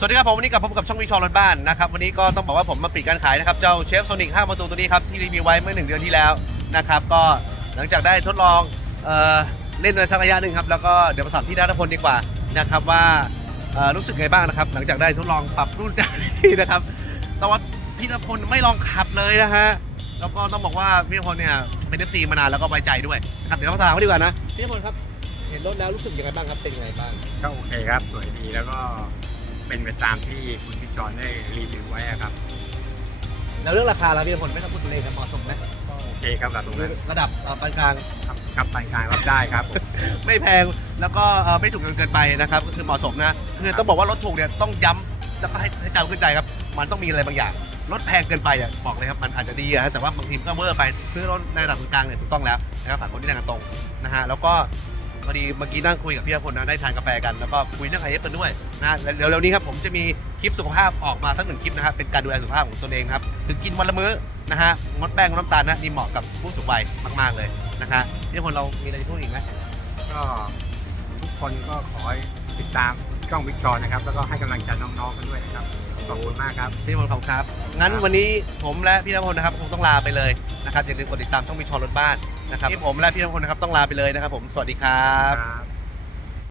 สวัสดีครับผมวันนี้กลับพบกับช่องวิชอรถบ้านนะครับวันนี้ก็ต้องบอกว่าผมมาปิดการขายนะครับเจ้าเชฟโซนิก5ประตูตัวนี้ครับที่รีวิวไว้เมื่อหนึ่งเดือนที่แล้วนะครับก็หลังจากได้ทดลองเอ่อเล่นมาสักระยะหนึ่งครับแล้วก็เดี๋ยวมาสอบที่นัทพลดีกว่านะครับว่าเอ่อรู้สึกไงบ้างนะครับหลังจากได้ทดลองปรับรุ่นจากที่นะครับแต่ว่าพี่นัทพลไม่ลองขับเลยนะฮะแล้วก็ต้องบอกว่าพี่นัทพลเนี่ยเป็นเอฟซีมานานแล้วก็ไว้ใจด้วยนะครับเดี๋ยวเรามาถามเขาดีกว่านะพี่นัทพลครับเห็นรถแล้วรู้สึกยังไงบ้างครับเป็นยังไงบ้างก็โอเคครับสวยดีแล้วก็ เป็นไปตามที่คุณพิจารณ์ได้รีวิวไว้อะครับ แล้วเรื่องราคาเราพี่นัทพลไม่ต้องพูดตัวเลขครับเหมาะสมไหมก็โอเคครับกับตรงนั้นระดับเอ่อปานกลาง ครับกับปานกลางรับได้ครับผม ไม่แพงแล้วก็เอ่อไม่ถูกจนเกินไปนะครับก็คือเหมาะสมนะคือต้องบอกว่ารถถูกเนี่ยต้องย้ำแล้วก็ให้ให้จำขึ้นใจครับ มันต้องมีอะไรบางอย่างรถแพงเกินไปอะบอกเลยครับมันอาจจะดีอะฮะแต่ว่าบางทีมันก็เวอร์ไปซื้อรถในระดับกลางเนี่ยถูกต้องแล้วนะครับผ่านคนที่นั่งกันตรงนะฮะแล้วก็ พอดีเมื่อกี้นั่งคุยกับพี่พลนะได้ทานกาแฟกันแล้วก็คุยเรื่องไอเอฟกันด้วยนะแล้วเร็วๆนี้ครับผมจะมีคลิปสุขภาพออกมาสักหนึ่งคลิปนะครับเป็นการดูแลสุขภาพของตนเองครับคือกินวันละมื้อนะฮะงดแป้งงดน้ำตาลนะนี่เหมาะกับผู้สูงวัยมากๆเลยนะฮะพี่พลเรามีอะไรจะพูดอีกไหมก็ทุกคนก็ขอติดตามช่องวิจารณ์นะครับ แล้วก็ให้กำลังใจน้องๆกันด้วยนะครับ ขอบคุณมากครับพี่นพลขอบคุณครับ งั้นวันนี้ผมและพี่นพลนะครับคงต้องลาไปเลยนะครับอย่าลืมกดติดตามช่องมิชอรถบ้านนะครับที่ผมและพี่นพลนะครับต้องลาไปเลยนะครับผมสวัสดีครับ ครับ